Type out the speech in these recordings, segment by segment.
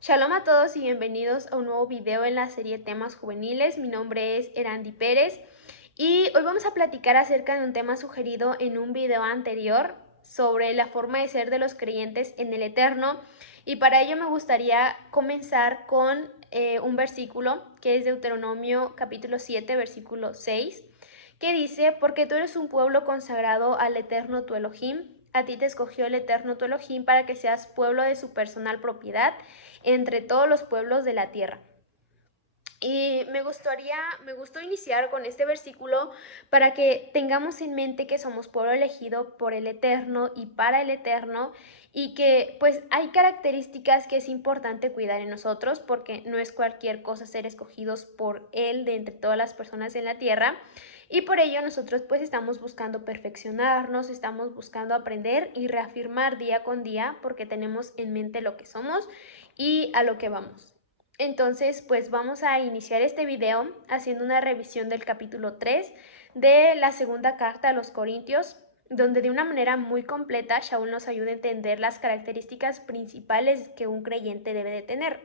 Shalom a todos y bienvenidos a un nuevo video en la serie Temas Juveniles. Mi nombre es Erandi Pérez y hoy vamos a platicar acerca de un tema sugerido en un video anterior sobre la forma de ser de los creyentes en el Eterno, y para ello me gustaría comenzar con un versículo que es Deuteronomio capítulo 7 versículo 6, que dice: porque tú eres un pueblo consagrado al Eterno tu Elohim, a ti te escogió el Eterno tu Elohim para que seas pueblo de su personal propiedad entre todos los pueblos de la tierra. Y me gustó iniciar con este versículo para que tengamos en mente que somos pueblo elegido por el Eterno y para el Eterno, y que pues hay características que es importante cuidar en nosotros, porque no es cualquier cosa ser escogidos por Él de entre todas las personas en la tierra. Y por ello nosotros pues estamos buscando perfeccionarnos, estamos buscando aprender y reafirmar día con día, porque tenemos en mente lo que somos y a lo que vamos. Entonces, pues vamos a iniciar este video haciendo una revisión del capítulo 3 de la segunda carta a los Corintios, donde de una manera muy completa Shaul nos ayuda a entender las características principales que un creyente debe de tener.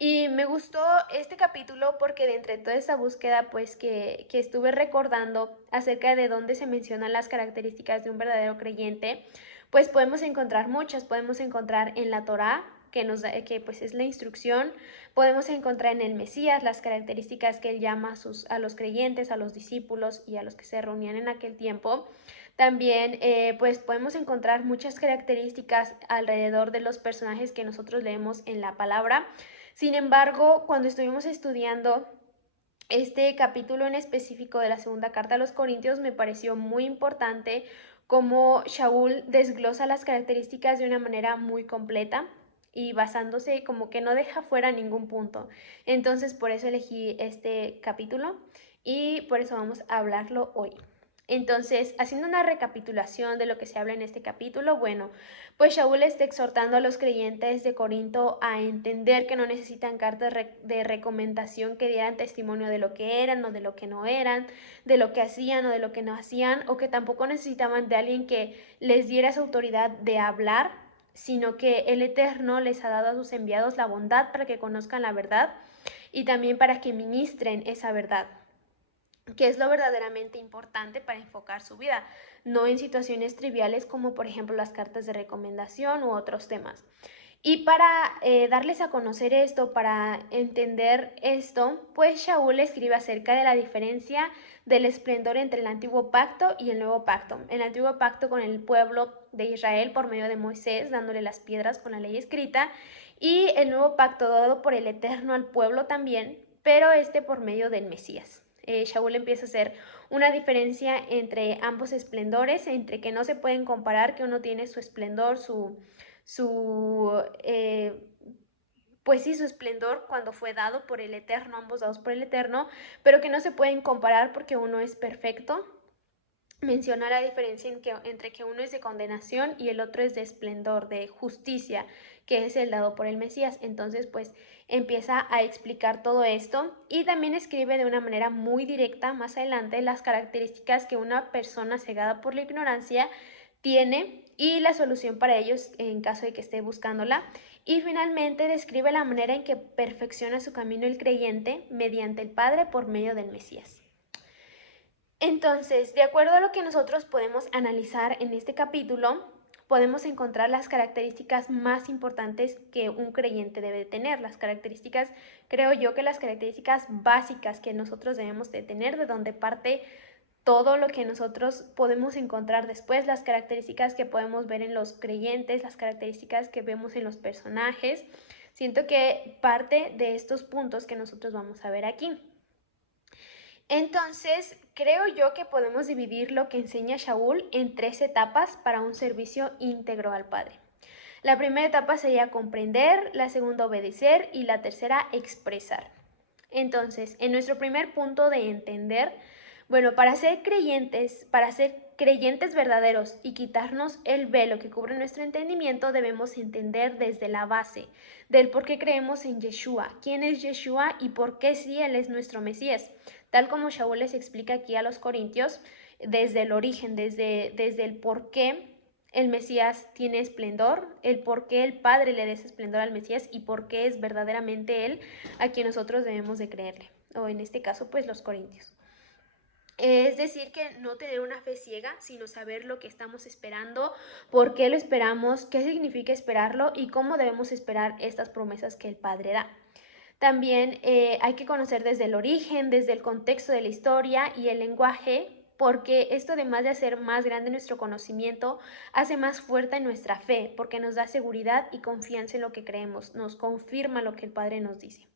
Y me gustó este capítulo porque de entre toda esa búsqueda pues que estuve recordando acerca de dónde se mencionan las características de un verdadero creyente, pues podemos encontrar muchas. Podemos encontrar en la Torá, que pues es la instrucción. Podemos encontrar en el Mesías las características que él llama a los creyentes, a los discípulos y a los que se reunían en aquel tiempo. También pues podemos encontrar muchas características alrededor de los personajes que nosotros leemos en la palabra. Sin embargo, cuando estuvimos estudiando este capítulo en específico de la segunda carta a los Corintios, me pareció muy importante cómo Shaul desglosa las características de una manera muy completa y basándose como que no deja fuera ningún punto. Entonces, por eso elegí este capítulo y por eso vamos a hablarlo hoy. Entonces, haciendo una recapitulación de lo que se habla en este capítulo, bueno, pues Shaul está exhortando a los creyentes de Corinto a entender que no necesitan cartas de recomendación que dieran testimonio de lo que eran o de lo que no eran, de lo que hacían o de lo que no hacían, o que tampoco necesitaban de alguien que les diera esa autoridad de hablar, sino que el Eterno les ha dado a sus enviados la bondad para que conozcan la verdad y también para que ministren esa verdad, que es lo verdaderamente importante para enfocar su vida, no en situaciones triviales como por ejemplo las cartas de recomendación u otros temas. Y para darles a conocer esto, para entender esto, pues Shaul escribe acerca de la diferencia del esplendor entre el antiguo pacto y el nuevo pacto. El antiguo pacto con el pueblo de Israel por medio de Moisés, dándole las piedras con la ley escrita, y el nuevo pacto dado por el Eterno al pueblo también, pero este por medio del Mesías. Shaul empieza a hacer una diferencia entre ambos esplendores, entre que no se pueden comparar, que uno tiene su esplendor, su pues sí, su esplendor cuando fue dado por el Eterno, ambos dados por el Eterno, pero que no se pueden comparar porque uno es perfecto. Menciona la diferencia entre que uno es de condenación y el otro es de esplendor, de justicia, que es el dado por el Mesías. Entonces, pues empieza a explicar todo esto y también escribe de una manera muy directa más adelante las características que una persona cegada por la ignorancia tiene y la solución para ellos en caso de que esté buscándola. Y finalmente describe la manera en que perfecciona su camino el creyente mediante el Padre por medio del Mesías. Entonces, de acuerdo a lo que nosotros podemos analizar en este capítulo, podemos encontrar las características más importantes que un creyente debe tener. Las características, creo yo que las características básicas que nosotros debemos de tener, de donde parte todo lo que nosotros podemos encontrar después, las características que podemos ver en los creyentes, las características que vemos en los personajes. Siento que parte de estos puntos que nosotros vamos a ver aquí. Entonces, creo yo que podemos dividir lo que enseña Shaul en 3 etapas para un servicio íntegro al Padre. La primera etapa sería comprender, la segunda obedecer y la tercera expresar. Entonces, en nuestro primer punto de entender, bueno, para ser creyentes verdaderos y quitarnos el velo que cubre nuestro entendimiento, debemos entender desde la base del por qué creemos en Yeshua, quién es Yeshua y por qué sí Él es nuestro Mesías, tal como Shaul les explica aquí a los Corintios, desde el origen, desde el por qué el Mesías tiene esplendor, el por qué el Padre le da ese esplendor al Mesías y por qué es verdaderamente Él a quien nosotros debemos de creerle, o en este caso pues los corintios. Es decir, que no tener una fe ciega, sino saber lo que estamos esperando, por qué lo esperamos, qué significa esperarlo y cómo debemos esperar estas promesas que el Padre da. También hay que conocer desde el origen, desde el contexto de la historia y el lenguaje, porque esto, además de hacer más grande nuestro conocimiento, hace más fuerte nuestra fe, porque nos da seguridad y confianza en lo que creemos, nos confirma lo que el Padre nos dice.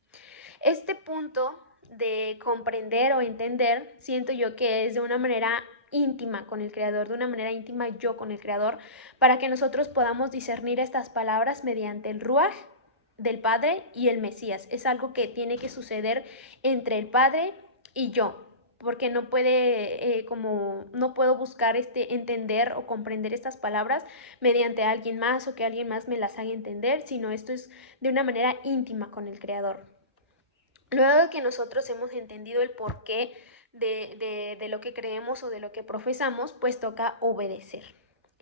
Este punto de comprender o entender, siento yo que es de una manera íntima con el Creador, de una manera íntima yo con el Creador, para que nosotros podamos discernir estas palabras mediante el Ruaj del Padre y el Mesías. Es algo que tiene que suceder entre el Padre y yo, porque no puede, como no puedo buscar entender o comprender estas palabras mediante alguien más o que alguien más me las haga entender, sino esto es de una manera íntima con el Creador. Luego de que nosotros hemos entendido el porqué de lo que creemos o de lo que profesamos, pues toca obedecer.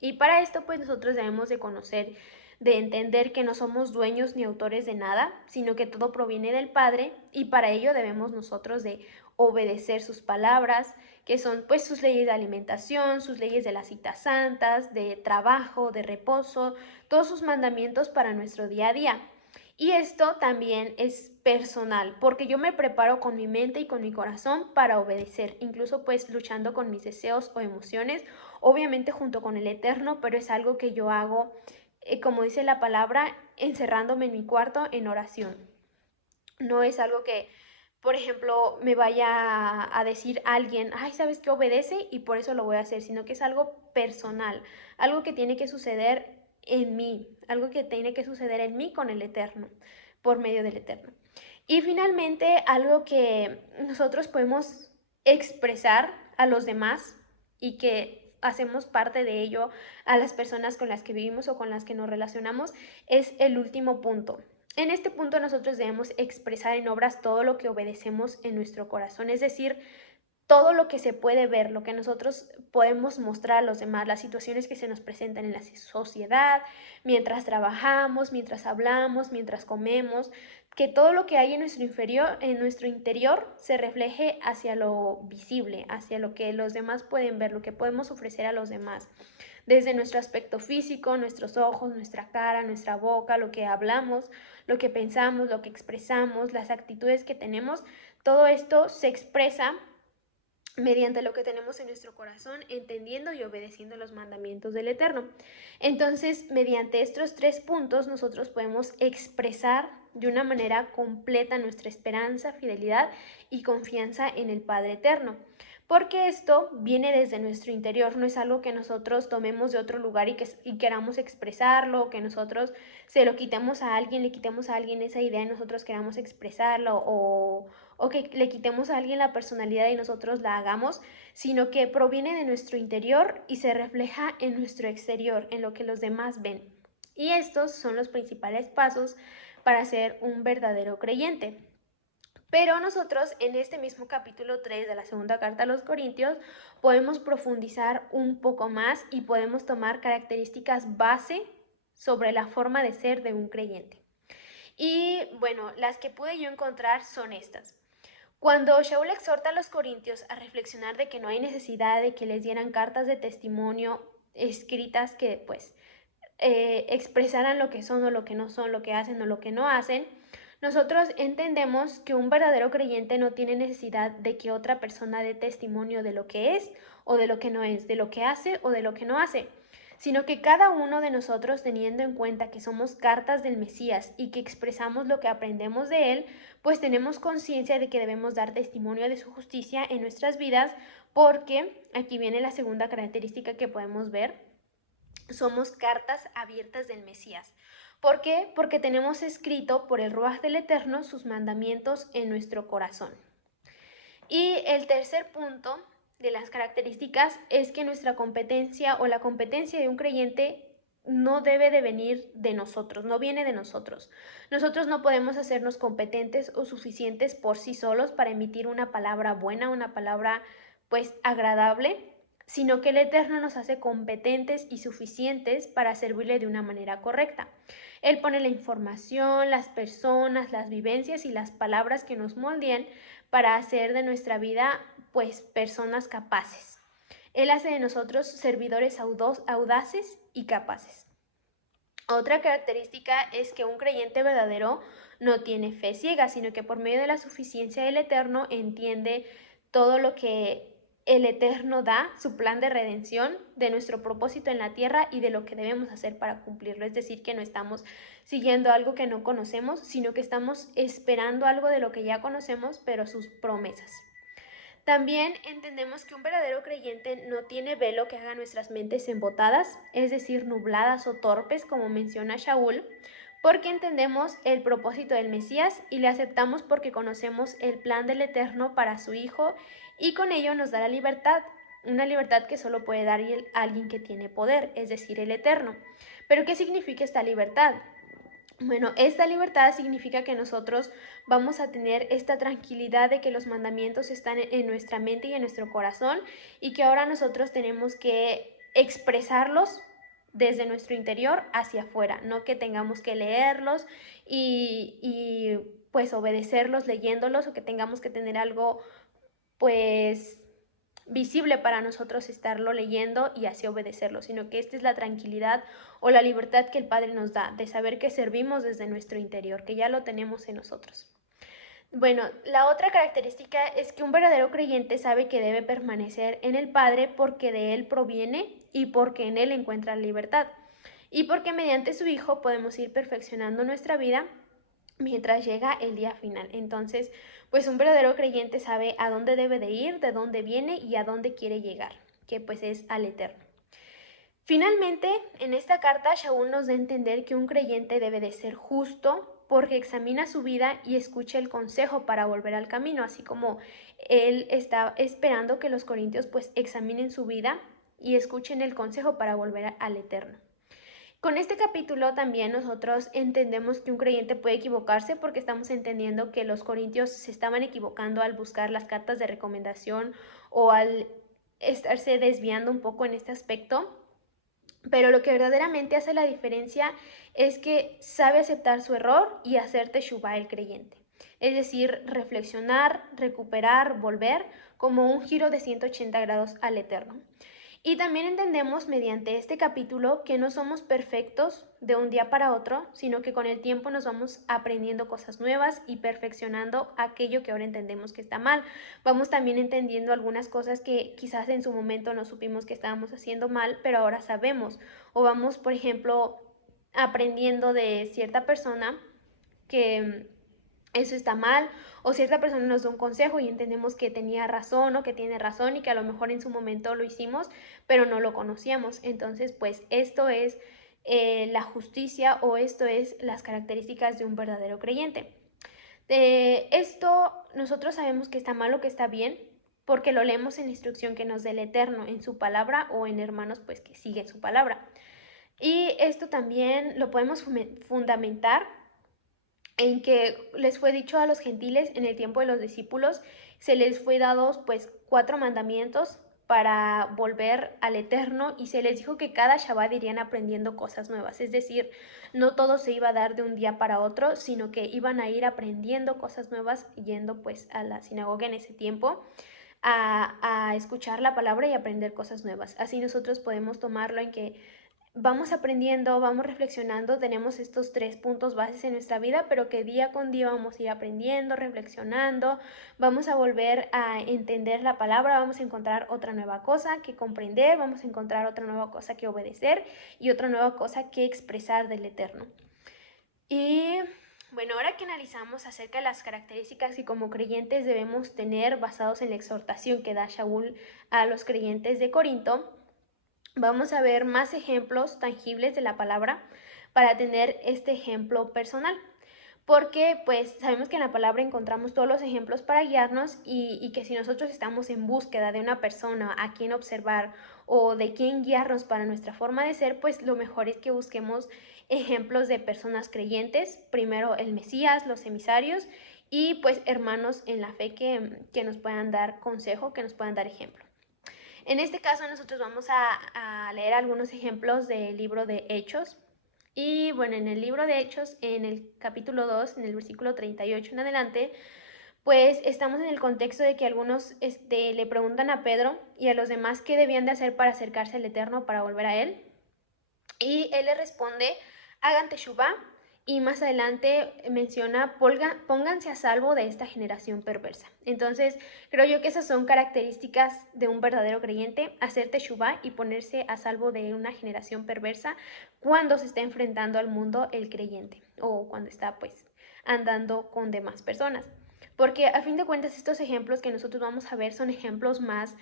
Y para esto, pues nosotros debemos de conocer, de entender que no somos dueños ni autores de nada, sino que todo proviene del Padre y para ello debemos nosotros de obedecer sus palabras, que son pues sus leyes de alimentación, sus leyes de las citas santas, de trabajo, de reposo, todos sus mandamientos para nuestro día a día. Y esto también es personal, porque yo me preparo con mi mente y con mi corazón para obedecer, incluso pues luchando con mis deseos o emociones, obviamente junto con el Eterno, pero es algo que yo hago, como dice la palabra, encerrándome en mi cuarto en oración. No es algo que, por ejemplo, me vaya a decir alguien, ay, ¿sabes qué? Obedece y por eso lo voy a hacer, sino que es algo personal, algo que tiene que suceder en mí, algo que tiene que suceder en mí con el Eterno, por medio del Eterno. Y finalmente, algo que nosotros podemos expresar a los demás y que hacemos parte de ello a las personas con las que vivimos o con las que nos relacionamos, es el último punto. En este punto nosotros debemos expresar en obras todo lo que obedecemos en nuestro corazón, es decir, todo lo que se puede ver, lo que nosotros podemos mostrar a los demás, las situaciones que se nos presentan en la sociedad, mientras trabajamos, mientras hablamos, mientras comemos, que todo lo que hay en nuestro interior se refleje hacia lo visible, hacia lo que los demás pueden ver, lo que podemos ofrecer a los demás. Desde nuestro aspecto físico, nuestros ojos, nuestra cara, nuestra boca, lo que hablamos, lo que pensamos, lo que expresamos, las actitudes que tenemos, todo esto se expresa mediante lo que tenemos en nuestro corazón, entendiendo y obedeciendo los mandamientos del Eterno. Entonces, mediante estos 3 puntos, nosotros podemos expresar de una manera completa nuestra esperanza, fidelidad y confianza en el Padre Eterno. Porque esto viene desde nuestro interior, no es algo que nosotros tomemos de otro lugar y queramos expresarlo, que nosotros se lo quitemos a alguien, le quitemos a alguien esa idea y nosotros queramos expresarlo o que le quitemos a alguien la personalidad y nosotros la hagamos, sino que proviene de nuestro interior y se refleja en nuestro exterior, en lo que los demás ven. Y estos son los principales pasos para ser un verdadero creyente. Pero nosotros en este mismo capítulo 3 de la segunda carta a los Corintios podemos profundizar un poco más y podemos tomar características base sobre la forma de ser de un creyente. Y bueno, las que pude yo encontrar son estas. Cuando Shaul exhorta a los corintios a reflexionar de que no hay necesidad de que les dieran cartas de testimonio escritas que pues expresaran lo que son o lo que no son, lo que hacen o lo que no hacen, nosotros entendemos que un verdadero creyente no tiene necesidad de que otra persona dé testimonio de lo que es o de lo que no es, de lo que hace o de lo que no hace, sino que cada uno de nosotros, teniendo en cuenta que somos cartas del Mesías y que expresamos lo que aprendemos de él, pues tenemos conciencia de que debemos dar testimonio de su justicia en nuestras vidas, porque aquí viene la segunda característica que podemos ver: somos cartas abiertas del Mesías. ¿Por qué? Porque tenemos escrito por el Ruaj del Eterno sus mandamientos en nuestro corazón. Y el tercer punto de las características es que nuestra competencia o la competencia de un creyente no debe de venir de nosotros, no viene de nosotros. Nosotros no podemos hacernos competentes o suficientes por sí solos para emitir una palabra buena, una palabra pues agradable, sino que el Eterno nos hace competentes y suficientes para servirle de una manera correcta. Él pone la información, las personas, las vivencias y las palabras que nos moldean para hacer de nuestra vida pues personas capaces. Él hace de nosotros servidores audaces y capaces. Otra característica es que un creyente verdadero no tiene fe ciega, sino que por medio de la suficiencia del Eterno entiende todo lo que el Eterno da, su plan de redención, de nuestro propósito en la tierra y de lo que debemos hacer para cumplirlo. Es decir, que no estamos siguiendo algo que no conocemos, sino que estamos esperando algo de lo que ya conocemos, pero sus promesas. También entendemos que un verdadero creyente no tiene velo que haga nuestras mentes embotadas, es decir, nubladas o torpes, como menciona Shaul, porque entendemos el propósito del Mesías y le aceptamos porque conocemos el plan del Eterno para su Hijo y con ello nos da la libertad, una libertad que solo puede dar alguien que tiene poder, es decir, el Eterno. ¿Pero qué significa esta libertad? Bueno, esta libertad significa que nosotros vamos a tener esta tranquilidad de que los mandamientos están en nuestra mente y en nuestro corazón y que ahora nosotros tenemos que expresarlos desde nuestro interior hacia afuera, no que tengamos que leerlos y pues obedecerlos leyéndolos o que tengamos que tener algo pues visible para nosotros estarlo leyendo y así obedecerlo, sino que esta es la tranquilidad o la libertad que el Padre nos da, de saber que servimos desde nuestro interior, que ya lo tenemos en nosotros. Bueno, la otra característica es que un verdadero creyente sabe que debe permanecer en el Padre porque de Él proviene y porque en Él encuentra la libertad, y porque mediante su Hijo podemos ir perfeccionando nuestra vida mientras llega el día final. Entonces, pues un verdadero creyente sabe a dónde debe de ir, de dónde viene y a dónde quiere llegar, que pues es al Eterno. Finalmente, en esta carta Shaul nos da a entender que un creyente debe de ser justo porque examina su vida y escucha el consejo para volver al camino, así como él está esperando que los corintios pues examinen su vida y escuchen el consejo para volver al Eterno. Con este capítulo también nosotros entendemos que un creyente puede equivocarse porque estamos entendiendo que los corintios se estaban equivocando al buscar las cartas de recomendación o al estarse desviando un poco en este aspecto. Pero lo que verdaderamente hace la diferencia es que sabe aceptar su error y hacer teshuvá el creyente. Es decir, reflexionar, recuperar, volver como un giro de 180 grados al Eterno. Y también entendemos mediante este capítulo que no somos perfectos de un día para otro, sino que con el tiempo nos vamos aprendiendo cosas nuevas y perfeccionando aquello que ahora entendemos que está mal. Vamos también entendiendo algunas cosas que quizás en su momento no supimos que estábamos haciendo mal, pero ahora sabemos. O vamos, por ejemplo, aprendiendo de cierta persona que eso está mal, o cierta persona nos da un consejo y entendemos que tenía razón o que tiene razón y que a lo mejor en su momento lo hicimos, pero no lo conocíamos. Entonces, pues esto es la justicia o esto es las características de un verdadero creyente. Esto nosotros sabemos que está mal o que está bien porque lo leemos en la instrucción que nos dé el Eterno, en su palabra o en hermanos pues que siguen su palabra. Y esto también lo podemos fundamentar en que les fue dicho a los gentiles en el tiempo de los discípulos, se les fue dados pues 4 mandamientos para volver al Eterno y se les dijo que cada Shabbat irían aprendiendo cosas nuevas, es decir, no todo se iba a dar de un día para otro, sino que iban a ir aprendiendo cosas nuevas yendo pues a la sinagoga en ese tiempo. A escuchar la palabra y aprender cosas nuevas. Así nosotros podemos tomarlo en que vamos aprendiendo, vamos reflexionando, tenemos estos 3 puntos bases en nuestra vida, pero que día con día vamos a ir aprendiendo, reflexionando, vamos a volver a entender la palabra, vamos a encontrar otra nueva cosa que comprender, vamos a encontrar otra nueva cosa que obedecer y otra nueva cosa que expresar del Eterno. Y bueno, ahora que analizamos acerca de las características que como creyentes debemos tener basados en la exhortación que da Shaul a los creyentes de Corinto, vamos a ver más ejemplos tangibles de la palabra para tener este ejemplo personal. Porque pues sabemos que en la palabra encontramos todos los ejemplos para guiarnos y que si nosotros estamos en búsqueda de una persona a quien observar o de quien guiarnos para nuestra forma de ser, pues lo mejor es que busquemos ejemplos de personas creyentes, primero el Mesías, los emisarios y pues hermanos en la fe que nos puedan dar consejo, que nos puedan dar ejemplo. En este caso nosotros vamos a leer algunos ejemplos del libro de Hechos. Y bueno, en el libro de Hechos, en el capítulo 2, en el versículo 38 en adelante, pues estamos en el contexto de que algunos le preguntan a Pedro y a los demás qué debían de hacer para acercarse al Eterno, para volver a Él. Y él le responde, hagan teshuvá, y más adelante menciona, pónganse a salvo de esta generación perversa. Entonces, creo yo que esas son características de un verdadero creyente, hacer teshuvá y ponerse a salvo de una generación perversa cuando se está enfrentando al mundo el creyente, o cuando está pues andando con demás personas. Porque a fin de cuentas estos ejemplos que nosotros vamos a ver son ejemplos más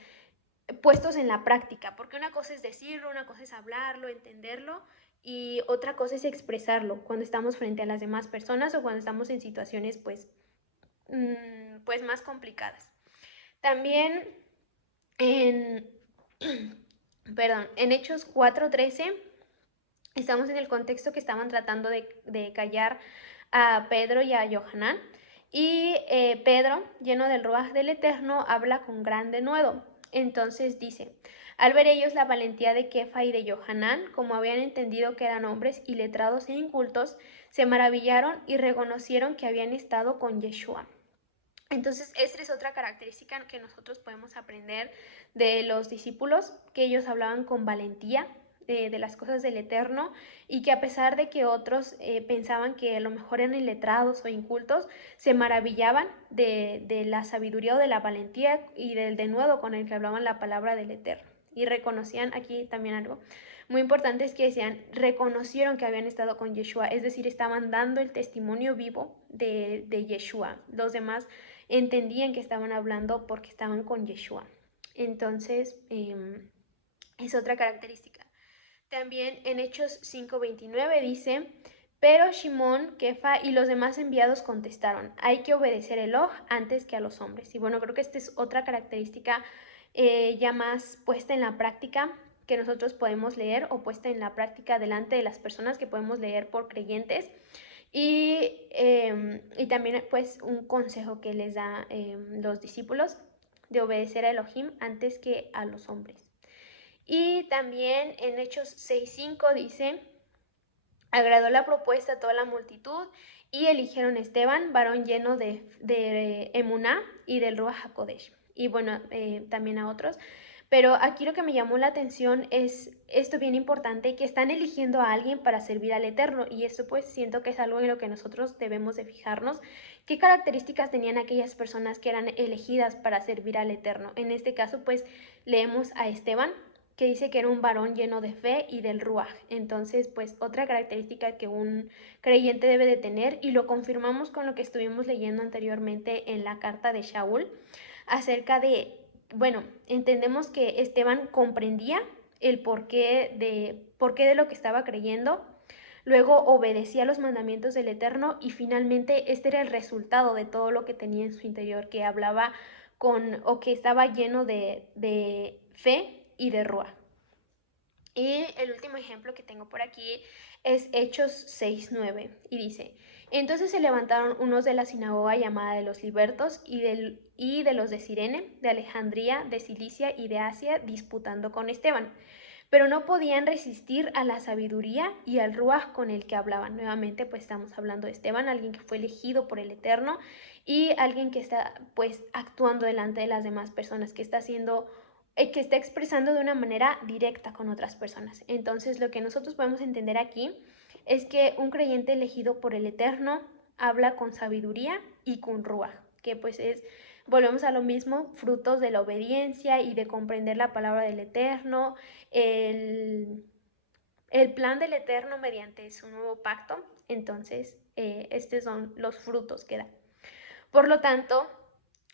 puestos en la práctica, porque una cosa es decirlo, una cosa es hablarlo, entenderlo, y otra cosa es expresarlo cuando estamos frente a las demás personas o cuando estamos en situaciones pues más complicadas. También en, perdón, en Hechos 4:13 estamos en el contexto que estaban tratando de callar a Pedro y a Johanán, y Pedro, lleno del ruaj del Eterno, habla con gran denuedo. Entonces dice, al ver ellos la valentía de Kefa y de Johanán, como habían entendido que eran hombres iletrados e incultos, se maravillaron y reconocieron que habían estado con Yeshua. Entonces, esta es otra característica que nosotros podemos aprender de los discípulos, que ellos hablaban con valentía de las cosas del Eterno, y que a pesar de que otros pensaban que a lo mejor eran iletrados o incultos, se maravillaban de la sabiduría o de la valentía y del denuedo con el que hablaban la palabra del Eterno. Y reconocían aquí también algo muy importante, es que decían, reconocieron que habían estado con Yeshua, es decir, estaban dando el testimonio vivo de Yeshua. Los demás entendían que estaban hablando porque estaban con Yeshua. Entonces, es otra característica. También en Hechos 5:29 dice, pero Shimón, Kefa y los demás enviados contestaron, hay que obedecer el Oj antes que a los hombres. Y bueno, creo que esta es otra característica ya más puesta en la práctica que nosotros podemos leer, o puesta en la práctica delante de las personas que podemos leer por creyentes. Y también pues un consejo que les da los discípulos de obedecer a Elohim antes que a los hombres. Y también en Hechos 6:5 dice, agradó la propuesta a toda la multitud y eligieron a Esteban, varón lleno de emuná y del Ruach HaKodesh. Y bueno, también a otros. Pero aquí lo que me llamó la atención es esto bien importante, que están eligiendo a alguien para servir al Eterno, y esto pues siento que es algo en lo que nosotros debemos de fijarnos, qué características tenían aquellas personas que eran elegidas para servir al Eterno. En este caso pues leemos a Esteban, que dice que era un varón lleno de fe y del ruaj. Entonces, pues otra característica que un creyente debe de tener, y lo confirmamos con lo que estuvimos leyendo anteriormente en la carta de Shaul, acerca de, bueno, entendemos que Esteban comprendía el porqué de lo que estaba creyendo, luego obedecía los mandamientos del Eterno, y finalmente este era el resultado de todo lo que tenía en su interior, que hablaba o que estaba lleno de fe y de Ruach. Y el último ejemplo que tengo por aquí es Hechos 6:9, y dice, entonces se levantaron unos de la sinagoga llamada de los libertos y de los de Cirene, de Alejandría, de Cilicia y de Asia, disputando con Esteban, pero no podían resistir a la sabiduría y al ruaj con el que hablaban. Nuevamente pues estamos hablando de Esteban, alguien que fue elegido por el Eterno, y alguien que está pues actuando delante de las demás personas, que está expresando de una manera directa con otras personas. Entonces lo que nosotros podemos entender aquí es que un creyente elegido por el Eterno habla con sabiduría y con ruaj, que pues volvemos a lo mismo, frutos de la obediencia y de comprender la palabra del Eterno, el, el plan del Eterno mediante su nuevo pacto. Entonces, estos son los frutos que da. Por lo tanto,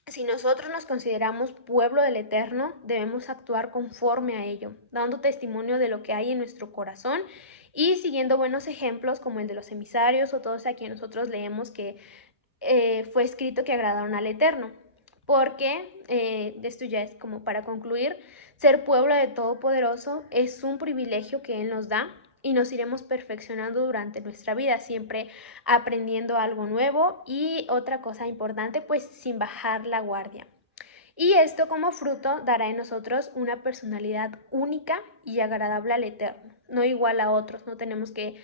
si nosotros nos consideramos pueblo del Eterno, debemos actuar conforme a ello, dando testimonio de lo que hay en nuestro corazón y siguiendo buenos ejemplos como el de los emisarios, o todos aquí nosotros leemos que fue escrito que agradaron al Eterno. Porque, esto ya es como para concluir, ser pueblo de Todopoderoso es un privilegio que Él nos da, y nos iremos perfeccionando durante nuestra vida, siempre aprendiendo algo nuevo, y otra cosa importante, pues sin bajar la guardia. Y esto como fruto dará en nosotros una personalidad única y agradable al Eterno, no igual a otros. No tenemos que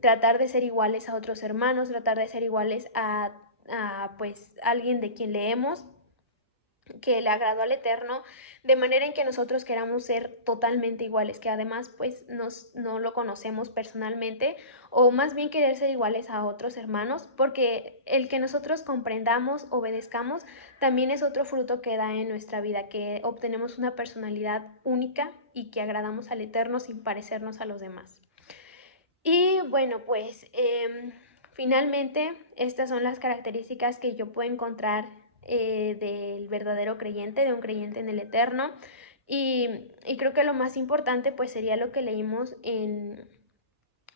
tratar de ser iguales a otros hermanos, tratar de ser iguales a pues alguien de quien leemos, que le agradó al Eterno, de manera en que nosotros queramos ser totalmente iguales, que además pues no lo conocemos personalmente, o más bien querer ser iguales a otros hermanos, porque el que nosotros comprendamos, obedezcamos, también es otro fruto que da en nuestra vida, que obtenemos una personalidad única y que agradamos al Eterno sin parecernos a los demás. Y bueno, pues finalmente estas son las características que yo puedo encontrar del verdadero creyente, de un creyente en el Eterno. Y creo que lo más importante pues sería lo que leímos en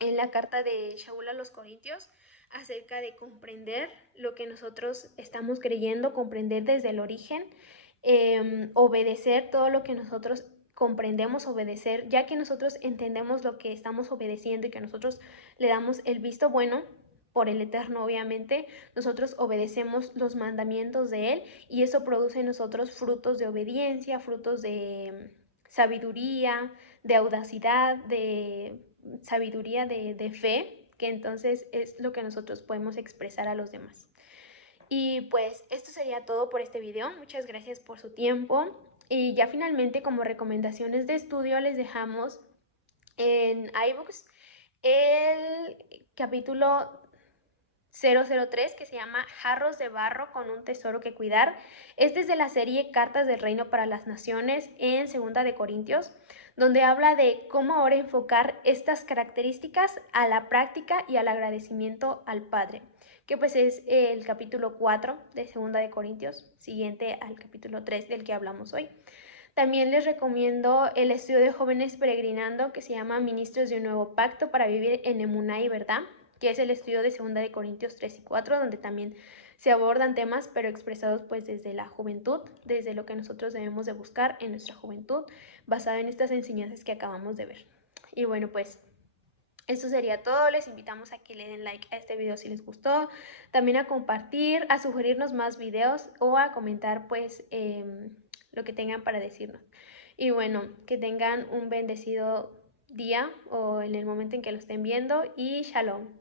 la carta de Shaul a los Corintios acerca de comprender lo que nosotros estamos creyendo, comprender desde el origen, obedecer todo lo que nosotros comprendemos, obedecer, ya que nosotros entendemos lo que estamos obedeciendo y que nosotros le damos el visto bueno por el Eterno, obviamente, nosotros obedecemos los mandamientos de Él y eso produce en nosotros frutos de obediencia, frutos de sabiduría, de audacidad, de sabiduría de fe, que entonces es lo que nosotros podemos expresar a los demás. Y pues esto sería todo por este video. Muchas gracias por su tiempo. Y ya finalmente como recomendaciones de estudio les dejamos en iBooks el capítulo 003 que se llama Jarros de barro con un tesoro que cuidar. Este es de la serie Cartas del Reino para las Naciones en Segunda de Corintios, donde habla de cómo ahora enfocar estas características a la práctica y al agradecimiento al Padre, que pues es el capítulo 4 de Segunda de Corintios, siguiente al capítulo 3 del que hablamos hoy. También les recomiendo el estudio de Jóvenes Peregrinando que se llama Ministros de un Nuevo Pacto para vivir en Emuná y Verdad, que es el estudio de 2 de Corintios 3 y 4, donde también se abordan temas, pero expresados pues desde la juventud, desde lo que nosotros debemos de buscar en nuestra juventud, basado en estas enseñanzas que acabamos de ver. Y bueno, pues esto sería todo. Les invitamos a que le den like a este video si les gustó, también a compartir, a sugerirnos más videos o a comentar pues lo que tengan para decirnos. Y bueno, que tengan un bendecido día o en el momento en que lo estén viendo y shalom.